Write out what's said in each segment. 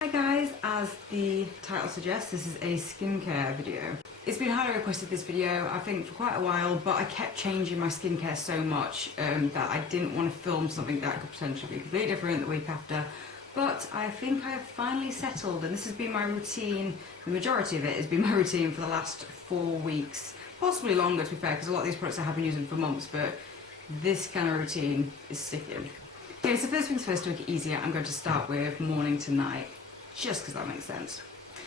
Hi guys, as the title suggests, this is a skincare video. It's been highly requested, this video, I think for quite a while, but I kept changing my skincare so much that I didn't want to film something that could potentially be completely different the week after. But I think I've finally settled, and this has been my routine, the majority of it has been my routine for the last 4 weeks, possibly longer to be fair, because a lot of these products I have been using for months, but this kind of routine is sticking. Okay, so first things first, to make it easier, I'm going to start with morning to night. Just because that makes sense.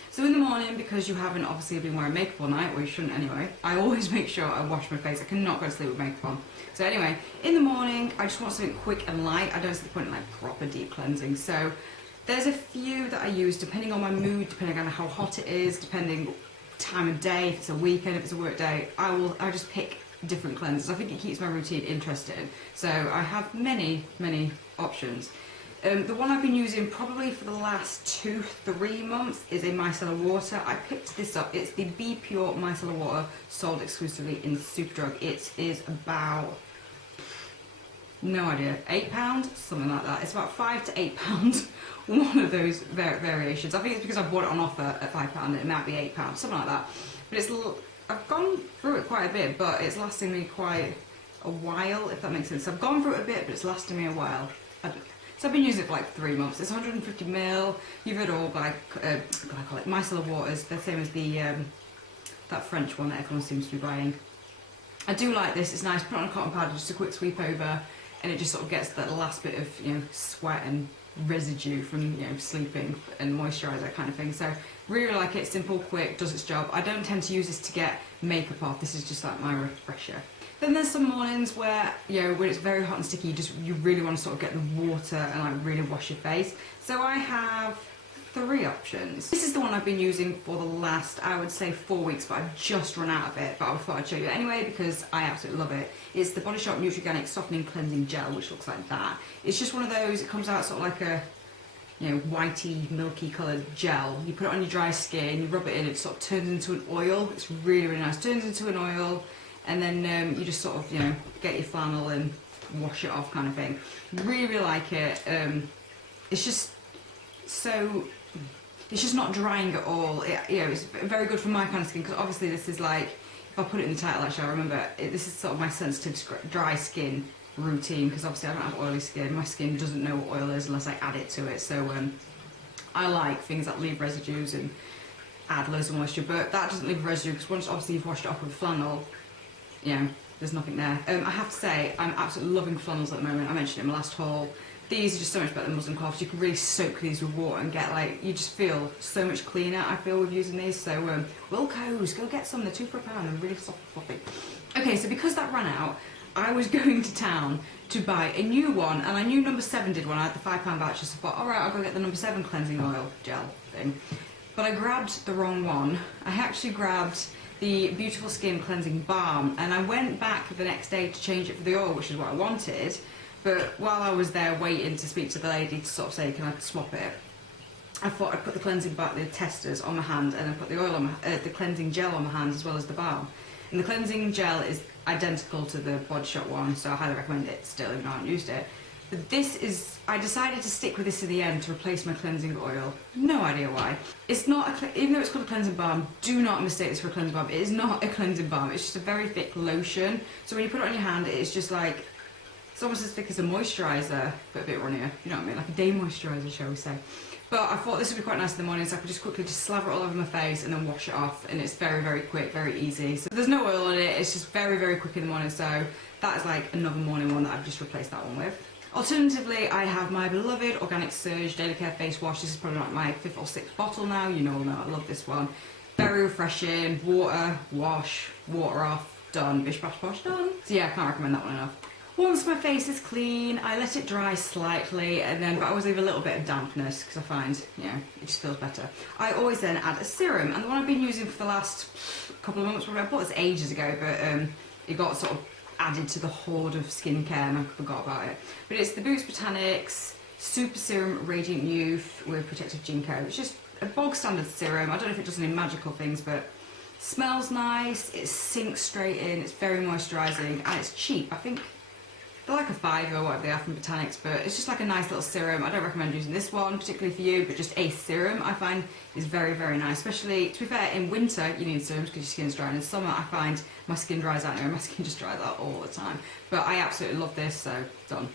So in the morning, because you haven't obviously been wearing makeup all night, or you shouldn't anyway, I always make sure I wash my face. I cannot go to sleep with makeup on. So anyway, in the morning, I just want something quick and light. I don't see the point in like proper deep cleansing. So there's a few that I use depending on my mood, depending on how hot it is, depending time of day, if it's a weekend, if it's a work day, I just pick different cleansers. I think it keeps my routine interesting. So I have many options. The one I've been using probably for the last 2-3 months is a micellar water. I picked this up. It's the Be Pure micellar water, sold exclusively in Superdrug. It is about, no idea, £8, something like that. It's about £5 to £8, one of those variations. I think it's because I bought it on offer at £5, it might be £8, something like that. But it's, I've gone through it quite a bit, but it's lasting me quite a while, if that makes sense. So I've gone through it a bit, but it's lasting me a while. So I've been using it for like 3 months. It's 150ml. You've heard all like glycolic micellar waters. They're the same as the that French one that everyone seems to be buying. I do like this. It's nice. Put it on a cotton pad, just a quick sweep over, and it just sort of gets that last bit of sweat and residue from sleeping and moisturiser kind of thing. So really like it. Simple, quick, does its job. I don't tend to use this to get makeup off. This is just like my refresher. Then there's some mornings where, when it's very hot and sticky, you really want to sort of get the water and like really wash your face. So I have 3 options. This is the one I've been using for the last, I would say 4 weeks, but I've just run out of it. But I thought I'd show you anyway because I absolutely love it. It's the Body Shop Nutriganic Softening Cleansing Gel, which looks like that. It's just one of those, it comes out sort of like a, whitey, milky coloured gel. You put it on your dry skin, you rub it in, it sort of turns into an oil. It's really nice. Turns into an oil. And then you just sort of, get your flannel and wash it off kind of thing. Really like it. It's just so, it's just not drying at all. It's very good for my kind of skin, because obviously this is like, if I put it in the title actually, I remember, this is sort of my sensitive dry skin routine, because obviously I don't have oily skin. My skin doesn't know what oil is unless I add it to it. So I like things that leave residues and add loads of moisture, but that doesn't leave a residue, because once obviously you've washed it off with flannel, there's nothing there. I have to say, I'm absolutely loving flannels at the moment. I mentioned it in my last haul. These are just so much better than muslin cloths. You can really soak these with water and get you just feel so much cleaner, I feel, with using these. So Wilco's, go get some. They're £2 for a pound. They're really soft and fluffy. Okay, so because that ran out, I was going to town to buy a new one, and I knew number 7 did one. I had the £5 voucher, so I thought, alright, I'll go get the number 7 cleansing oil gel thing. But I grabbed the wrong one. I actually grabbed the Beautiful Skin Cleansing Balm, and I went back the next day to change it for the oil, which is what I wanted. But while I was there waiting to speak to the lady to sort of say, can I swap it, I thought I'd put the cleansing the testers on my hand, and then put the oil on the cleansing gel on my hand as well as the balm. And the cleansing gel is identical to the Body Shop one, so I highly recommend it still, even though I haven't used it. But this is, I decided to stick with this in the end to replace my cleansing oil. No idea why. It's not, even though it's called a cleansing balm, do not mistake this for a cleansing balm. It is not a cleansing balm, it's just a very thick lotion. So when you put it on your hand, it's just like, it's almost as thick as a moisturiser, but a bit runnier. You know what I mean? Like a day moisturiser, shall we say. But I thought this would be quite nice in the morning, so I could just quickly slather it all over my face and then wash it off. And it's very quick, very easy. So there's no oil on it, it's just very quick in the morning. So that is like another morning one that I've just replaced that one with. Alternatively, I have my beloved Organic Surge Daily Care Face Wash. This is probably like my 5th or 6th bottle now. You all know I love this one. Very refreshing. Water, wash, water off, done. Bish bash bosh, done. So yeah, I can't recommend that one enough. Once my face is clean, I let it dry slightly, and then, but I always leave a little bit of dampness because I find, it just feels better. I always then add a serum, and the one I've been using for the last couple of months, probably, I bought this ages ago, but it got sort of added to the hoard of skincare and I forgot about it. But it's the Boots Botanics Super Serum Radiant Youth with Protective Ginkgo. It's just a bog standard serum. I don't know if it does any magical things, but smells nice, it sinks straight in, it's very moisturising, and it's cheap. I think They're like a fiver or whatever they are from Botanics, but it's just like a nice little serum. I don't recommend using this one particularly for you, but just a serum I find is very, very nice. Especially, to be fair, in winter you need serums because your skin's dry, and in summer I find my skin dries out anyway. My skin just dries out all the time. But I absolutely love this, so done.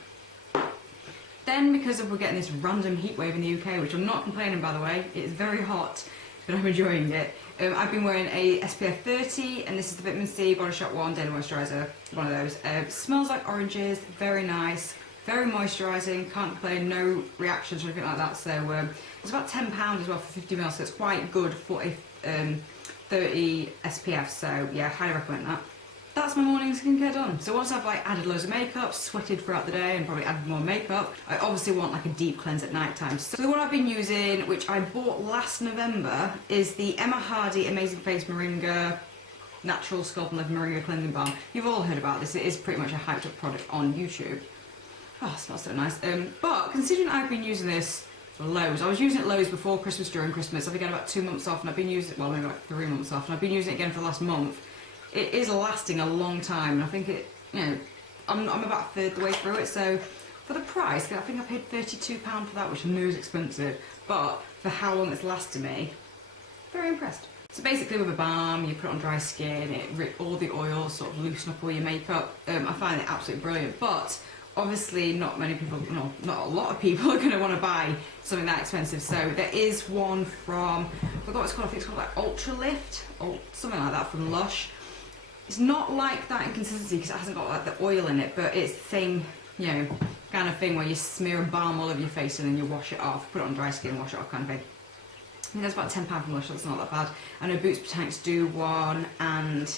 Then, because we're getting this random heat wave in the UK, which I'm not complaining by the way, it's very hot, but I'm enjoying it. I've been wearing a SPF 30, and this is the Vitamin C Body Shop One Daily Moisturiser, one of those. Smells like oranges, very nice, very moisturising, can't complain, no reactions or anything like that. So it's about £10 as well for 50ml, so it's quite good for a 30 SPF, so yeah, highly recommend that. That's my morning skincare done. So once I've like added loads of makeup, sweated throughout the day and probably added more makeup, I obviously want like a deep cleanse at night time. So the one I've been using, which I bought last November, is the Emma Hardy Amazing Face Moringa Natural Scalp and Live Moringa Cleansing Balm. You've all heard about this, it is pretty much a hyped up product on YouTube. Oh, it smells so nice. But considering I've been using this loads, I was using it loads before Christmas, during Christmas. I think I had about 2 months off, and I've been using it, well, maybe like 3 months off, and I've been using it again for the last month. It is lasting a long time, and I think it, you know, I'm about a third the way through it, so for the price, I think I paid £32 for that, which I knew was expensive, but for how long it's lasted me, very impressed. So basically with a balm, you put it on dry skin, all the oils sort of loosen up all your makeup. I find it absolutely brilliant, but obviously not many people, no, not a lot of people are going to want to buy something that expensive. So there is one from, I forgot what it's called, I think it's called like Ultra Lift, or something like that, from Lush. It's not like that in consistency because it hasn't got like the oil in it, but it's the same, you know, kind of thing where you smear a balm all over your face and then you wash it off, put it on dry skin, wash it off kind of thing. I think that's about £10 from Lush, so it's not that bad. I know Boots Botanics do one, and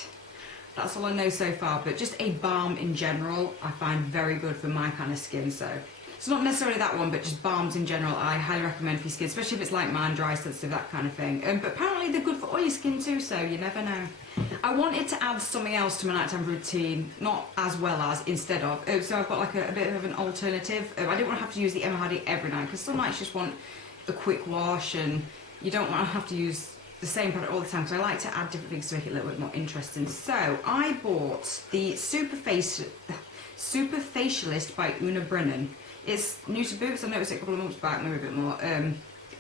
that's all I know so far, but just a balm in general I find very good for my kind of skin, so it's not necessarily that one, but just balms in general I highly recommend for your skin, especially if it's like mine, dry, sensitive, that kind of thing. But apparently they're good for oily skin too, so you never know. I wanted to add something else to my nighttime routine, not as well as, instead of, so I've got like a bit of an alternative. I didn't want to have to use the Emma Hardy every night, because some nights you just want a quick wash and you don't want to have to use the same product all the time, because I like to add different things to make it a little bit more interesting. So I bought the Super Facialist by Una Brennan. It's new to Boots, I noticed it a couple of months back, maybe a bit more.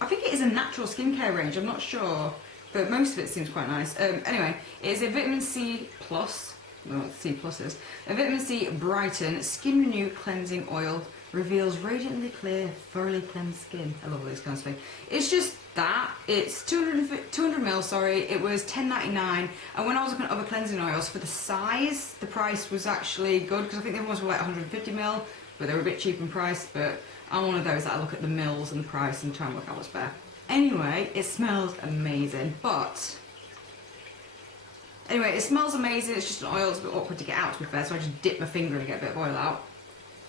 I think it is a natural skincare range, I'm not sure, but most of it seems quite nice. Anyway, it is a Vitamin C Plus, well, C Plus is, a Vitamin C Brighten Skin Renew Cleansing Oil, reveals radiantly clear, thoroughly cleansed skin. I love all this kind of thing. It's just that, it's 200ml, sorry, it was $10.99, and when I was looking at other cleansing oils, for the size, the price was actually good, because I think the other ones were like 150ml, but they were a bit cheap in price, but I'm one of those that I look at the mils and the price and try and work out what's better. Anyway, it smells amazing, but anyway, it smells amazing, it's just an oil, it's a bit awkward to get out to be fair, so I just dip my finger and get a bit of oil out.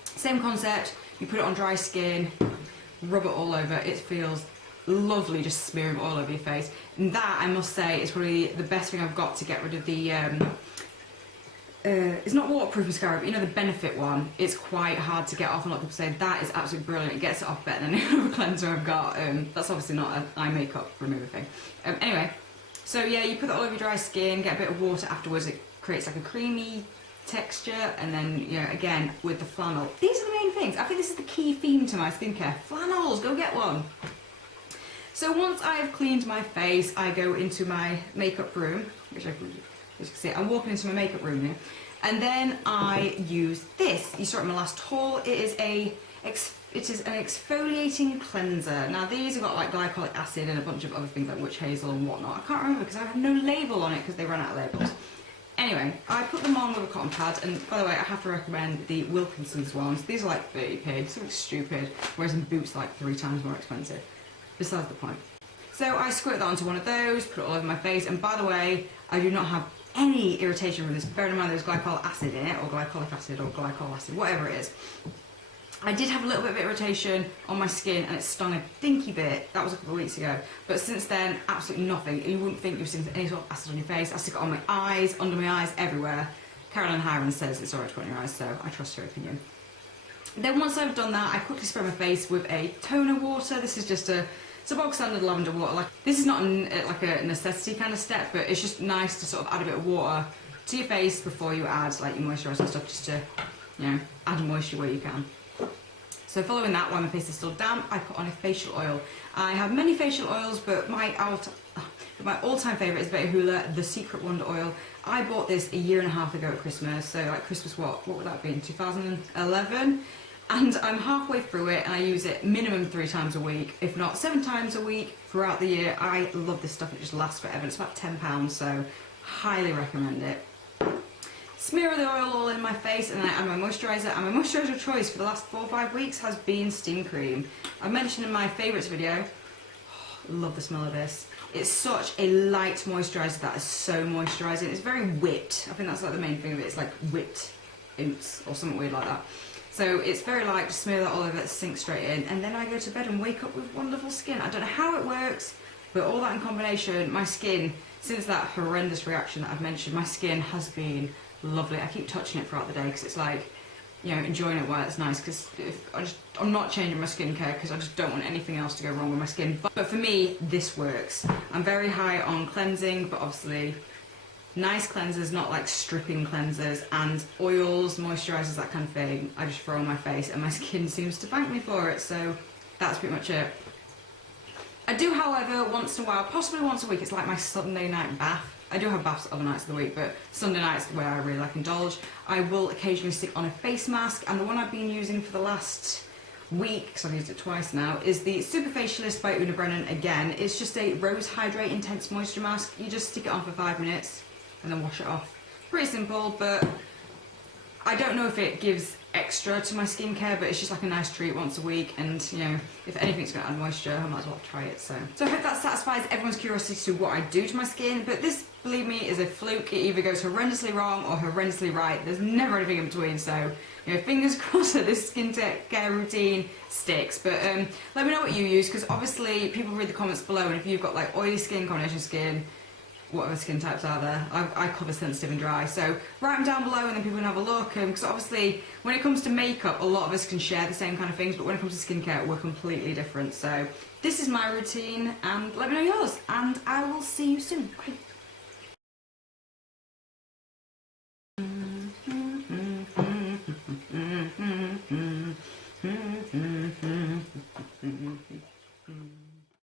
Same concept, you put it on dry skin, rub it all over, it feels lovely just smearing oil over your face. And that, I must say, is probably the best thing I've got to get rid of the, it's not waterproof mascara, but you know the Benefit one, it's quite hard to get off, and a lot of people say that is absolutely brilliant, it gets it off better than any other cleanser I've got. That's obviously not an eye makeup remover thing. Anyway, so yeah, you put that all over your dry skin, get a bit of water afterwards, it creates like a creamy texture, and then, you know, again, with the flannel. These are the main things. I think this is the key theme to my skincare. Flannels, go get one. So once I've cleaned my face, I go into my makeup room, which as you can see, I'm walking into my makeup room here, and then I use this. You saw it in my last haul. It is an exfoliating cleanser. Now these have got like glycolic acid and a bunch of other things like witch hazel and whatnot. I can't remember because I have no label on it because they ran out of labels. Anyway, I put them on with a cotton pad, and by the way, I have to recommend the Wilkinson's ones. These are like 30p, something stupid, whereas in Boots like 3 times more expensive. Besides the point. So I squirt that onto one of those, put it all over my face, and by the way, I do not have any irritation from this. Bear in mind there's glycolic acid in it, or glycolic acid, or glycol acid, whatever it is. I did have a little bit of irritation on my skin, and it stung a dinky bit. That was a couple of weeks ago. But since then, absolutely nothing. You wouldn't think you've seen any sort of acid on your face. I stick it on my eyes, under my eyes, everywhere. Caroline Hiron says it's alright to put on your eyes, so I trust her opinion. Then once I've done that, I quickly spray my face with a toner water. This is just it's a bog standard lavender water. Like, this is not like a necessity kind of step, but it's just nice to sort of add a bit of water to your face before you add like your moisturiser and stuff, just to, you know, add add moisture where you can. So following that, while my face is still damp, I put on a facial oil. I have many facial oils, but my all-time favourite is Betahula, the Secret Wonder Oil. I bought this a year and a half ago at Christmas, so like Christmas what would that be, in 2011? And I'm halfway through it, and I use it minimum 3 times a week, if not 7 times a week throughout the year. I love this stuff, it just lasts forever. It's about £10, so highly recommend it. Smear the oil all in my face, and then I add my moisturiser, and my moisturiser of choice for the last 4 or 5 weeks has been Steam Cream. I mentioned in my favourites video, love the smell of this. It's such a light moisturiser that is so moisturising. It's very whipped. I think that's like the main thing of it. It's like whipped inks or something weird like that. So it's very light, just smear that all over, it sinks straight in, and then I go to bed and wake up with wonderful skin. I don't know how it works, but all that in combination, my skin, since that horrendous reaction that I've mentioned, my skin has been lovely. I keep touching it throughout the day because it's like, you know, enjoying it while it's nice, because I'm not changing my skincare because I just don't want anything else to go wrong with my skin. But for me, this works. I'm very high on cleansing, but obviously nice cleansers, not like stripping cleansers, and oils, moisturisers, that kind of thing. I just throw on my face and my skin seems to thank me for it, so that's pretty much it. I do, however, once in a while, possibly once a week, it's like my Sunday night bath. I do have baths other nights of the week, but Sunday night's where I really like indulge. I will occasionally stick on a face mask, and the one I've been using for the last week, because I've used it twice now, is the Superfacialist by Una Brennan again. It's just a Rose Hydrate Intense Moisture Mask. You just stick it on for 5 minutes and then wash it off. Pretty simple, but I don't know if it gives extra to my skincare, but it's just like a nice treat once a week, and you know, if anything's going to add moisture, I might as well try it. So I hope that satisfies everyone's curiosity to what I do to my skin, but this, believe me, is a fluke. It either goes horrendously wrong or horrendously right. There's never anything in between, so you know, fingers crossed that this skincare routine sticks. But let me know what you use, because obviously people read the comments below, and if you've got like oily skin, combination skin, whatever skin types are there, I cover sensitive and dry, so write them down below and then people can have a look, because obviously when it comes to makeup, a lot of us can share the same kind of things, but when it comes to skincare, we're completely different. So this is my routine, and let me know yours, and I will see you soon. Bye.